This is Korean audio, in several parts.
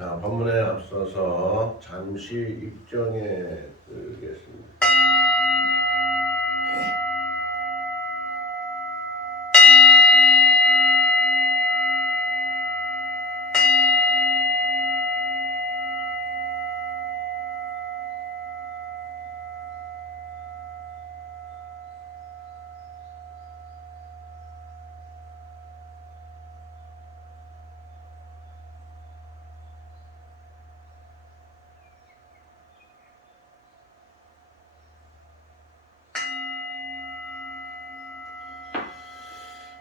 자, 본문에 앞서서 잠시 입정해 드리겠습니다.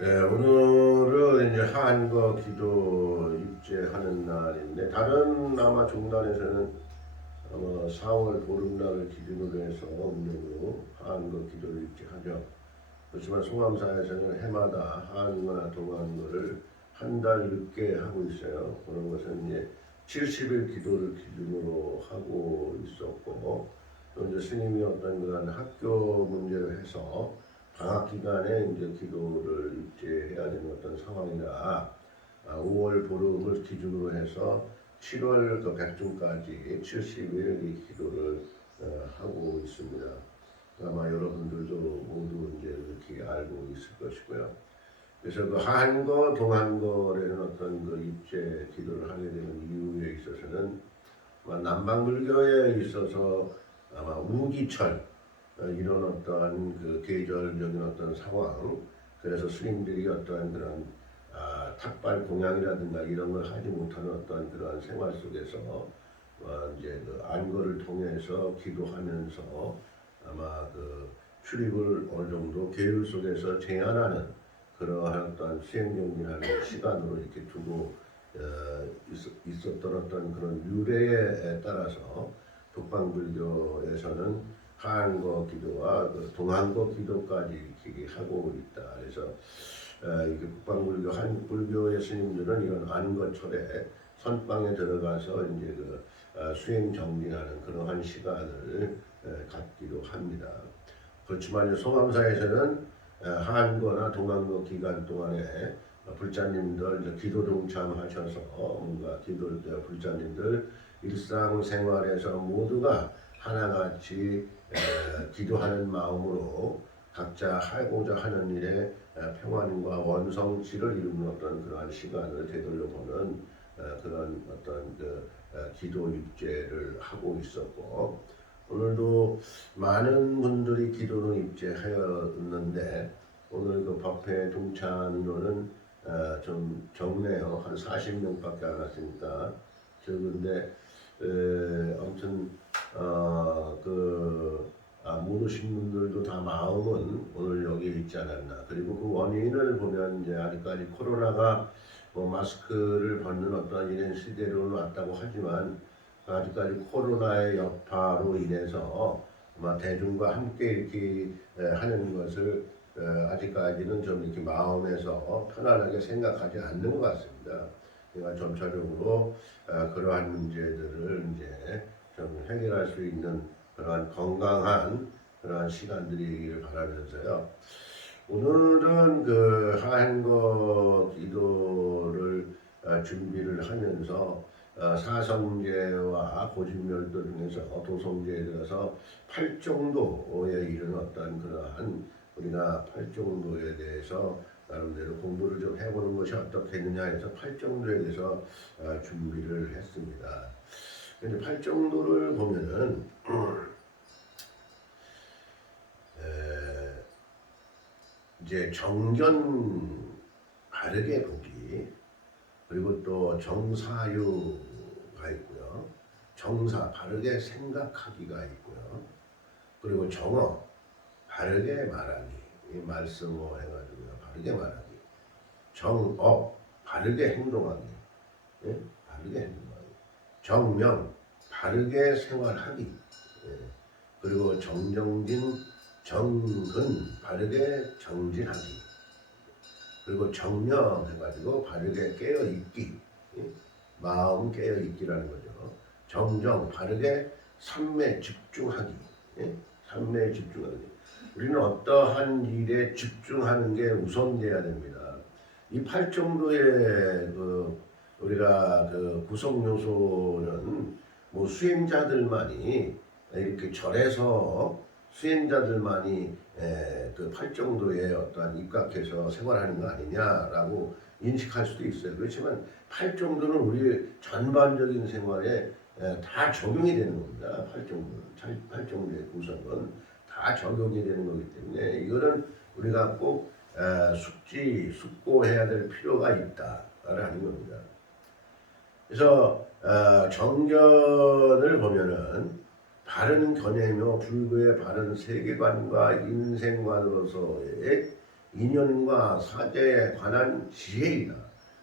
네, 오늘은 이제 한거 기도 입제하는 날인데 다른 아마 종단에서는 아마 4월 보름날을 기준으로 해서 운영으로 한거 기도를 입제하죠. 그렇지만 송암사에서는 해마다 한거나 동한거를 한 달 늦게 하고 있어요. 그런 것은 이제 70일 기도를 기준으로 하고 있었고, 또 이제 스님이 어떤 그런 학교 문제를 해서 방학 기간에 이제 기도를 입제해야 되는 어떤 상황이라 5월 보름을 기준으로 해서 7월 그 백중까지 70일 이 기도를 하고 있습니다. 아마 여러분들도 모두 이제 이렇게 알고 있을 것이고요. 그래서 그 한거, 동한거라는 어떤 그 입제 기도를 하게 되는 이유에 있어서는 남방불교에 있어서 아마 우기철 이런 어떤 그 계절적인 어떤 상황, 그래서 스님들이 어떤 그런 탁발 공양이라든가 이런 걸 하지 못하는 어떤 그런 생활 속에서 이제 그 안거를 통해서 기도하면서 아마 그 출입을 어느 정도 계율 속에서 제한하는 그러한 어떤 수행정진하는 시간으로 이렇게 두고 있었던 어떤 그런 유래에 따라서 북방불교에서는 한거 기도와 그 동한거 기도까지 이렇게 하고 있다. 그래서 이게 북방불교, 한불교의 스님들은 이런 안거철에 선방에 들어가서 이제 그 수행 정진하는 그러한 시간을 갖기도 합니다. 그렇지만 송암사에서는 한거나 동한거 기간 동안에 불자님들 기도 동참하셔서 뭔가 불자님들 일상생활에서 모두가 하나같이 기도하는 마음으로 각자 하고자 하는 일에 평안과 원성치를 이루는 어떤 그러한 시간을 되돌려보는 그런 어떤 그 기도 입제를 하고 있었고, 오늘도 많은 분들이 기도를 입제하였는데 오늘 그 법회 동참 인원은 좀 적네요. 한 40명밖에 안 왔으니까 적은데 아무튼 못 오신 분들도 다 마음은 오늘 여기 있지 않았나. 그리고 그 원인을 보면 이제 아직까지 코로나가 마스크를 벗는 어떤 이런 시대로 왔다고 하지만 아직까지 코로나의 여파로 인해서 대중과 함께 이렇게 하는 것을 아직까지는 좀 이렇게 마음에서 편안하게 생각하지 않는 것 같습니다. 그러니까 점차적으로 그러한 문제들을 이제 좀 해결할 수 있는 그러한 건강한 그러한 시간들이길 바라면서요. 오늘은 그 한거 기도를 준비를 하면서 사성제와 고진멸도 중에서 도성제에 들어서 팔정도에 이른 어떤 그러한 우리가 팔정도에 대해서 나름대로 공부를 좀 해보는 것이 어떻겠느냐 해서 팔정도에 대해서 준비를 했습니다. 근데 팔정도를 보면은 이제 정견 바르게 보기, 그리고 또 정사유가 있고요. 정사 바르게 생각하기가 있고요. 그리고 정어 바르게 말하기, 이 말씀어 해가지고 바르게 말하기. 정업 바르게 행동하기, 예? 바르게 행동하기. 정명 바르게 생활하기, 예? 그리고 정정진 정근 바르게 정진하기. 그리고 정명 해가지고 바르게 깨어있기, 마음 깨어있기라는 거죠. 정정 바르게 삶에 집중하기, 삶에 집중하기. 우리는 어떠한 일에 집중하는 게 우선돼야 됩니다. 이 팔정도의 그 우리가 그 구성 요소는 뭐 수행자들만이 이렇게 절에서 수행자들만이 그 팔정도에 어떠한 입각해서 생활하는 거 아니냐라고 인식할 수도 있어요. 그렇지만 팔정도는 우리 전반적인 생활에 다 적용이 되는 겁니다. 팔정도의 구성은 다 적용이 되는 거기 때문에 이거는 우리가 꼭 숙고해야 될 필요가 있다라는 겁니다. 그래서 정견을 보면은 바른 견해며 불교의 바른 세계관과 인생관으로서의 인연과 사제에 관한 지혜이다.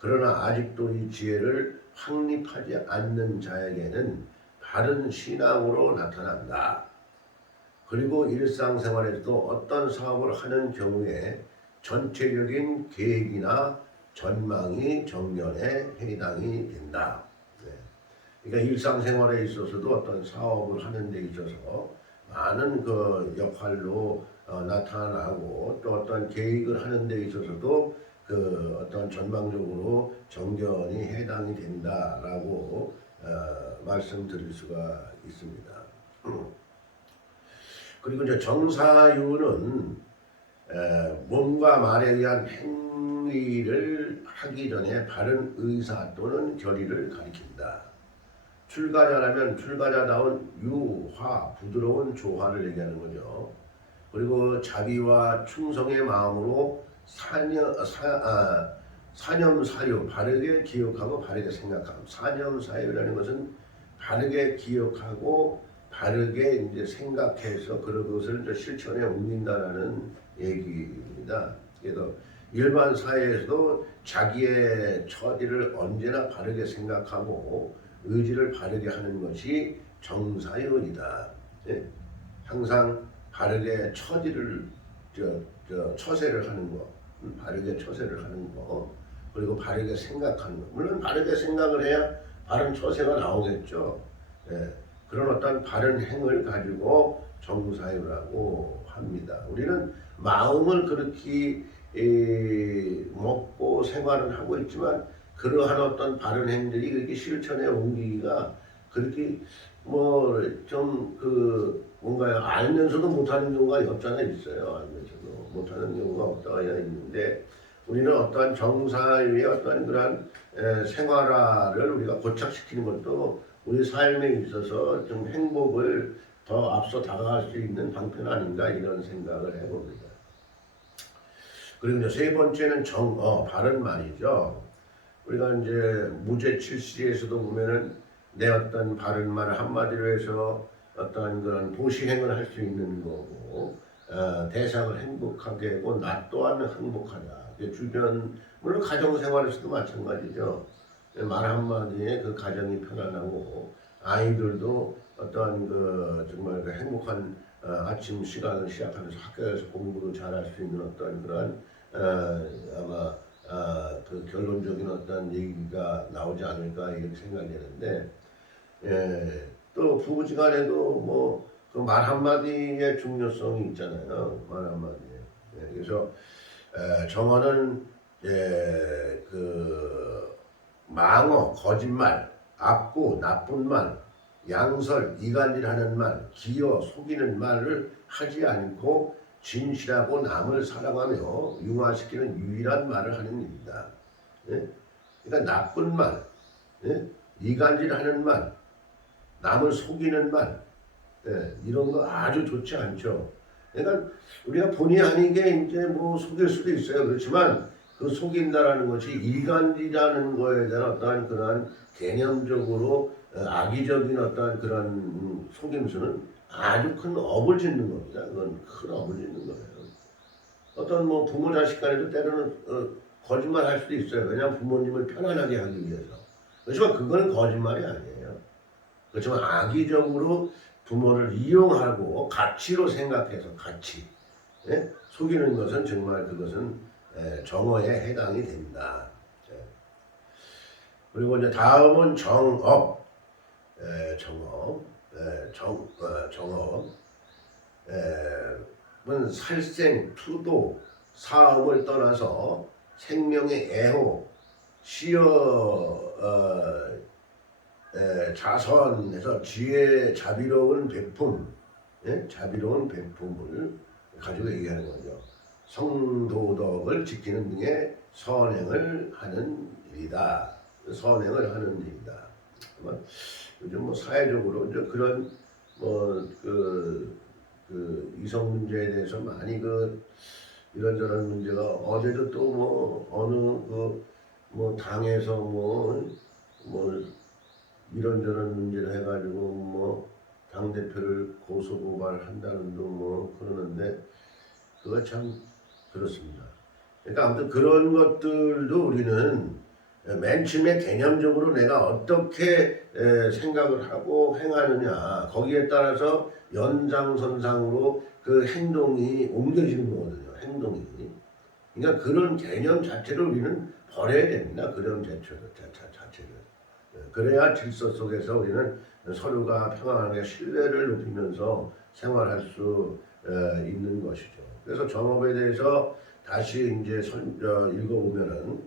그러나 아직도 이 지혜를 확립하지 않는 자에게는 바른 신앙으로 나타난다. 그리고 일상생활에서도 어떤 사업을 하는 경우에 전체적인 계획이나 전망이 정견에 해당이 된다. 네. 그러니까 일상생활에 있어서도 어떤 사업을 하는 데 있어서 많은 그 역할로 나타나고 또 어떤 계획을 하는 데 있어서도 그 어떤 전망적으로 정견이 해당이 된다라고 말씀드릴 수가 있습니다. 그리고 이제 정사유는 몸과 말에 의한 행위를 하기 전에 바른 의사 또는 결의를 가리킨다. 출가자라면 출가자다운 유화, 부드러운 조화를 얘기하는 거죠. 그리고 자비와 충성의 마음으로 사념사유, 바르게 기억하고 바르게 생각함. 사념사유라는 것은 바르게 기억하고 바르게 이제 생각해서 그것을 이제 실천에 옮긴다라는 얘기입니다. 그래서 일반 사회에서도 자기의 처지를 언제나 바르게 생각하고 의지를 바르게 하는 것이 정사유이다. 예? 항상 바르게 처지를 처세를 하는 거, 바르게 처세를 하는 거, 그리고 바르게 생각하는 거. 물론 바르게 생각을 해야 바른 처세가 나오겠죠. 예. 그런 어떤 바른 행을 가지고 정사유라고 합니다. 우리는 마음을 그렇게 먹고 생활을 하고 있지만 그러한 어떤 바른 행들이 그렇게 실천에 옮기기가 그렇게 뭐 좀 그 뭔가요 알면서도 못하는 경우가 없잖아 있어요. 알면서도 못하는 경우가 없다가 있는데 우리는 어떠한 정사유의 어떠한 그러한 생활화를 우리가 고착시키는 것도 우리 삶에 있어서 좀 행복을 더 앞서 다가갈 수 있는 방편 아닌가 이런 생각을 해봅니다. 그리고 이제 세 번째는 바른 말이죠. 우리가 이제 무죄칠시에서도 보면은 내 어떤 바른 말 한마디로 해서 어떤 그런 보시행을 할 수 있는 거고 대상을 행복하게 하고 나 또한 행복하다. 주변 물론 가정생활에서도 마찬가지죠. 말 한마디에 그 가정이 편안하고 아이들도 어떠한 그 정말 그 행복한 아침 시간을 시작하면서 학교에서 공부도 잘할 수 있는 어떤 그런 아마 그 결론적인 어떤 얘기가 나오지 않을까 이렇게 생각이 되는데 또 부부지간에도 뭐 그 말 한마디의 중요성이 있잖아요. 말 한마디에. 그래서 정어는 그 망어, 거짓말, 악구, 나쁜 말, 양설, 이간질하는 말, 기어, 속이는 말을 하지 않고 진실하고 남을 사랑하며 융화시키는 유일한 말을 하는 일이다. 그러니까 나쁜 말, 이간질하는 말, 남을 속이는 말, 이런 거 아주 좋지 않죠. 그러니까 우리가 본의 아니게 이제 뭐 속일 수도 있어요. 그렇지만 그 속인다라는 것이 이간질이라는 거에 대한 어떠한 그러한 개념적으로 악의적인 어떠한 그런 속임수는 아주 큰 업을 짓는 겁니다. 그건 큰 업을 짓는 거예요. 어떤 뭐 부모 자식 간에도 때로는 거짓말 할 수도 있어요. 왜냐하면 부모님을 편안하게 하기 위해서. 그렇지만 그거는 거짓말이 아니에요. 그렇지만 악의적으로 부모를 이용하고 가치로 생각해서 가치 속이는 것은 정말 그것은 정어에 해당이 된다. 그리고 이제 다음은 정업, 정업. 살생, 투도, 사업을 떠나서 생명의 애호, 시어 자선해서 지혜 자비로운 배품, 자비로운 배품을 가지고 얘기하는 거죠. 성도덕을 지키는 등의 선행을 하는 일이다. 선행을 하는 일이다. 아마 요즘 뭐 사회적으로 이제 그런 이성 문제에 대해서 많이 이런저런 문제가 어제도 또 뭐 어느 당에서 뭐 이런저런 문제를 해가지고 뭐 당대표를 고소고발한다는 둥 그러는데 그거 참 그렇습니다. 그러니까 아무튼 그런 것들도 우리는 맨 처음에 개념적으로 내가 어떻게 생각을 하고 행하느냐 거기에 따라서 연장선상으로 그 행동이 옮겨지는 거거든요. 행동이. 그러니까 그런 개념 자체를 우리는 버려야 됩니다. 그런 자체를. 그래야 질서 속에서 우리는 서로가 평안하게 신뢰를 높이면서 생활할 수 있는 것이죠. 그래서 정업에 대해서 다시 이제 읽어보면은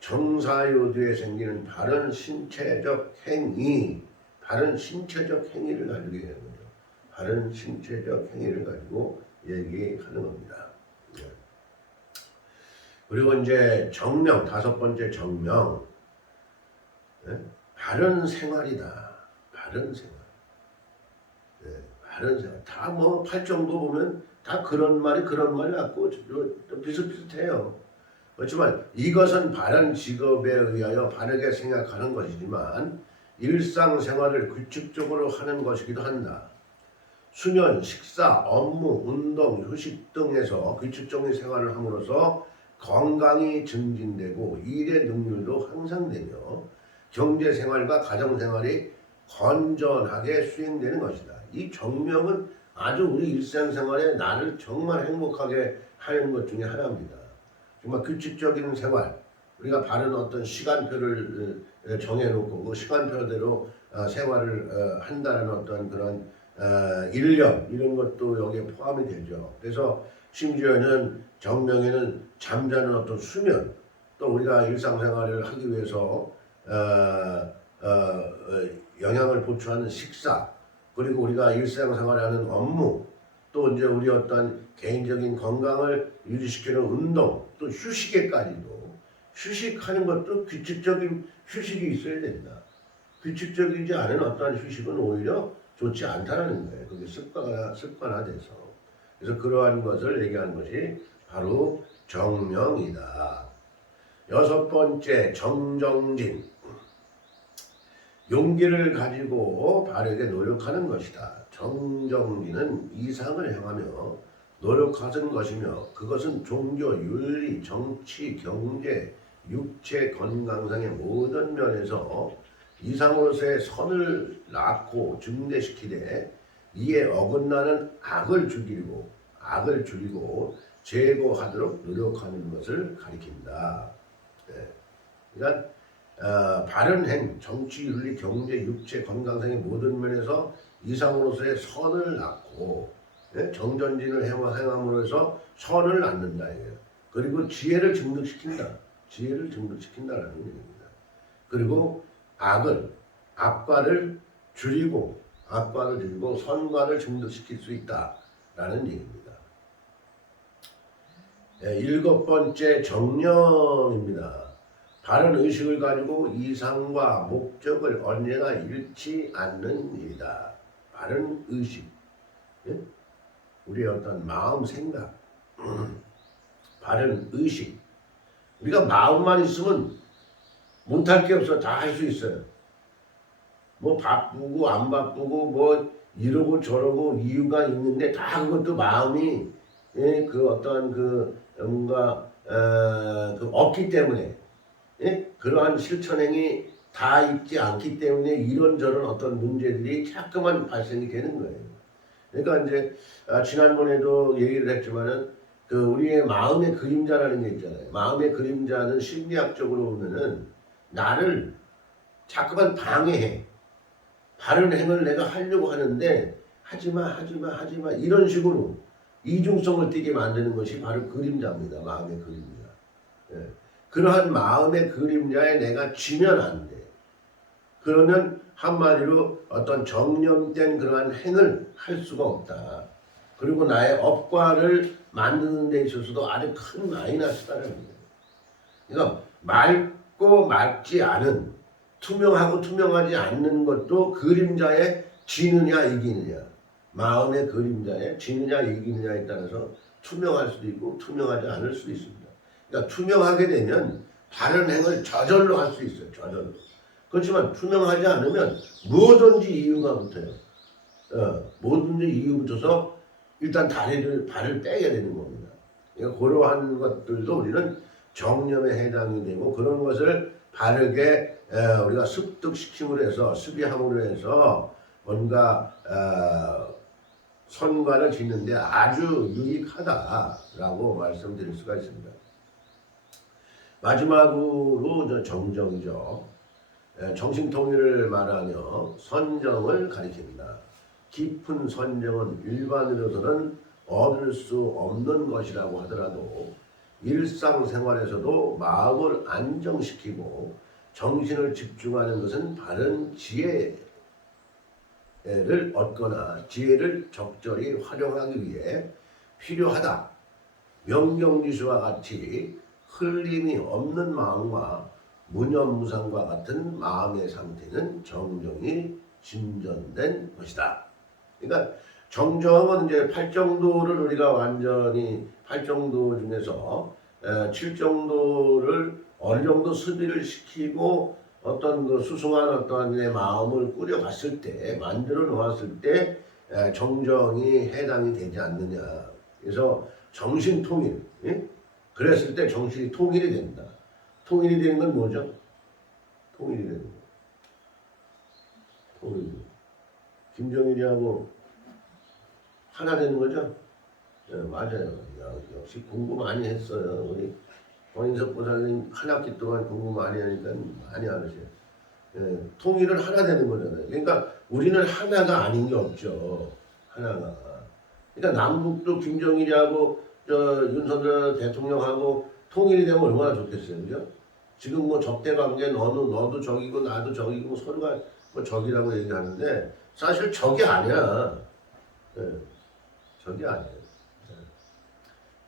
정사요도에 생기는 바른 신체적 행위, 바른 신체적 행위를 가지고 얘기하는 거죠. 바른 신체적 행위를 가지고 얘기하는 겁니다. 그리고 이제 정명, 다섯 번째 정명, 바른 생활이다. 바른 생활. 바른 생활. 다 뭐 팔정도 보면 다 그런 말이 같고 비슷비슷해요. 그렇지만 이것은 바른 직업에 의하여 바르게 생각하는 것이지만 일상생활을 규칙적으로 하는 것이기도 한다. 수면, 식사, 업무, 운동, 휴식 등에서 규칙적인 생활을 함으로써 건강이 증진되고 일의 능률도 향상되며 경제생활과 가정생활이 건전하게 수행되는 것이다. 이 정명은 아주 우리 일상생활에 나를 정말 행복하게 하는 것 중에 하나입니다. 정말 규칙적인 생활, 우리가 바른 어떤 시간표를 정해놓고 그 시간표대로 생활을 한다는 어떤 그런 일념 이런 것도 여기에 포함이 되죠. 그래서 심지어는 정명에는 잠자는 어떤 수면, 또 우리가 일상생활을 하기 위해서 영양을 보충하는 식사, 그리고 우리가 일상생활을 하는 업무, 또 이제 우리 어떤 개인적인 건강을 유지시키는 운동, 또 휴식에까지도 휴식하는 것도 규칙적인 휴식이 있어야 된다. 규칙적이지 않은 어떤 휴식은 오히려 좋지 않다는 거예요. 그게 습관화돼서. 그래서 그러한 것을 얘기하는 것이 바로 정명이다. 여섯 번째 정정진. 용기를 가지고 바르게 노력하는 것이다. 정정진은 이상을 향하며 노력하는 것이며 그것은 종교, 윤리, 정치, 경제, 육체 건강상의 모든 면에서 이상으로서의 선을 낳고 증대시키되 이에 어긋나는 악을 줄이고 제거하도록 노력하는 것을 가리킨다. 그러니까 바른 행, 정치, 윤리, 경제, 육체, 건강상의 모든 면에서 이상으로서의 선을 낳고 정전진을 행함으로 해서 선을 낳는다. 그리고 지혜를 증득시킨다. 지혜를 증득시킨다라는 얘기입니다. 그리고 악과를 줄이고 선과를 증득시킬 수 있다라는 얘기입니다. 일곱 번째 정념입니다. 바른 의식을 가지고 이상과 목적을 언제나 잃지 않는 일이다. 바른 의식, 우리의 어떤 마음 생각, 바른 의식. 우리가 마음만 있으면 못할 게 없어. 다 할 수 있어요. 뭐 바쁘고 안 바쁘고 뭐 이러고 저러고 이유가 있는데 다 그것도 마음이 그 어떤 뭔가 없기 때문에 그러한 실천행이 다 있지 않기 때문에 이런저런 어떤 문제들이 자꾸만 발생이 되는 거예요. 그러니까 이제 지난번에도 얘기를 했지만은 우리의 마음의 그림자라는 게 있잖아요. 마음의 그림자는 심리학적으로 보면은 나를 자꾸만 방해해. 바른 행을 내가 하려고 하는데 하지마 이런 식으로 이중성을 띠게 만드는 것이 바로 그림자입니다. 마음의 그림자. 그러한 마음의 그림자에 내가 지면 안 돼. 그러면 한마디로 어떤 정념된 그러한 행을 할 수가 없다. 그리고 나의 업과를 만드는 데 있어서도 아주 큰 마이너스다라는 거예요. 그러니까 맑고 맑지 않은, 투명하고 투명하지 않는 것도 그림자에 지느냐 이기느냐, 마음의 그림자에 지느냐 이기느냐에 따라서 투명할 수도 있고 투명하지 않을 수도 있습니다. 그러니까 투명하게 되면 바른 행을 저절로 할 수 있어요. 저절로. 그렇지만 투명하지 않으면 뭐든지 이유가 붙어요. 뭐든지 이유 붙어서 일단 발을 빼게 되는 겁니다. 그러니까 그러한 것들도 우리는 정념에 해당이 되고, 그런 것을 바르게 우리가 습득시킴으로 해서, 수비함으로 해서 뭔가 선관을 짓는데 아주 유익하다라고 말씀드릴 수가 있습니다. 마지막으로 정정이죠. 정신통일을 말하며 선정을 가리킵니다. 깊은 선정은 일반으로서는 얻을 수 없는 것이라고 하더라도 일상생활에서도 마음을 안정시키고 정신을 집중하는 것은 바른 지혜를 얻거나 지혜를 적절히 활용하기 위해 필요하다. 명경지수와 같이 흘림이 없는 마음과 무념무상과 같은 마음의 상태는 정정이 진전된 것이다. 그러니까 정정은 이제 8정도를 우리가 완전히 8정도 중에서 7정도를 어느 정도 수비를 시키고 어떤 그 수승한 어떤 내 마음을 꾸려갔을 때, 만들어 놓았을 때 정정이 해당이 되지 않느냐. 그래서 정신통일, 예? 그랬을 때 정신이 통일이 된다. 통일이 되는 건 뭐죠? 통일이 되는 거. 통일. 김정일이하고 하나 되는 거죠? 네, 맞아요. 역시 공부 많이 했어요. 우리 권인석 보살님 한 학기 동안 공부 많이 하니까 많이 알으세요. 예, 통일은 하나 되는 거잖아요. 그러니까 우리는 하나가 아닌 게 없죠. 하나가. 그러니까 남북도 김정일이하고 윤석열 대통령하고 통일이 되면 얼마나 좋겠어요. 그죠? 지금 뭐 적대관계, 너도 적이고 나도 적이고 서로가 뭐 적이라고 얘기하는데 사실 적이 아니야. 예, 적이 아니에요.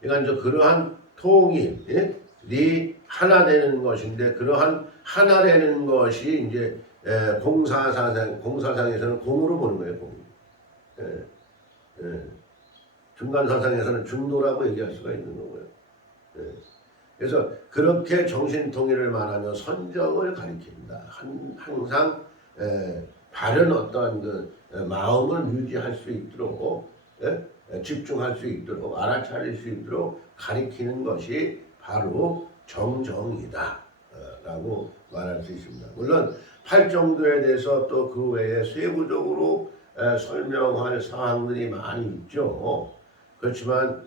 그러니까 이제 그러한 통일이 하나 되는 것인데, 그러한 하나 되는 것이 이제 공사상에서는 공으로 보는 거예요. 공. 예, 예. 중간사상에서는 중도라고 얘기할 수가 있는 거고요. 예. 그래서 그렇게 정신통일을 말하며 선정을 가리킵니다. 항상 바른 어떤 그 마음을 유지할 수 있도록, 집중할 수 있도록, 알아차릴 수 있도록 가리키는 것이 바로 정정이다 라고 말할 수 있습니다. 물론 8정도에 대해서 또 그 외에 세부적으로 설명할 사항들이 많이 있죠. 그렇지만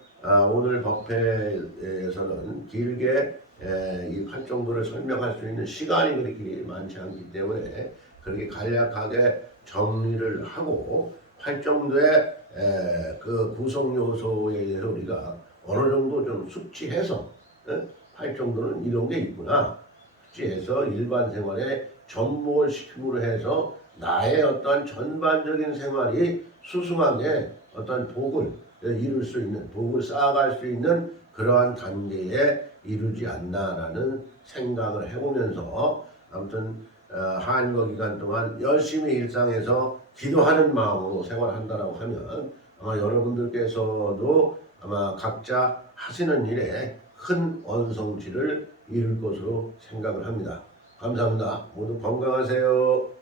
오늘 법회에서는 길게 이 8정도를 설명할 수 있는 시간이 그렇게 많지 않기 때문에 그렇게 간략하게 정리를 하고 8정도의 그 구성 요소에 대해서 우리가 어느 정도 좀 숙지해서 8정도는 이런 게 있구나, 숙지해서 일반 생활에 접목을 시킴으로 해서 나의 어떤 전반적인 생활이 수승하게 어떤 복을 이룰 수 있는, 복을 쌓아갈 수 있는 그러한 단계에 이르지 않나라는 생각을 해보면서, 아무튼 한거 기간 동안 열심히 일상에서 기도하는 마음으로 생활한다라고 하면 아마 여러분들께서도 아마 각자 하시는 일에 큰 원성지를 이룰 것으로 생각을 합니다. 감사합니다. 모두 건강하세요.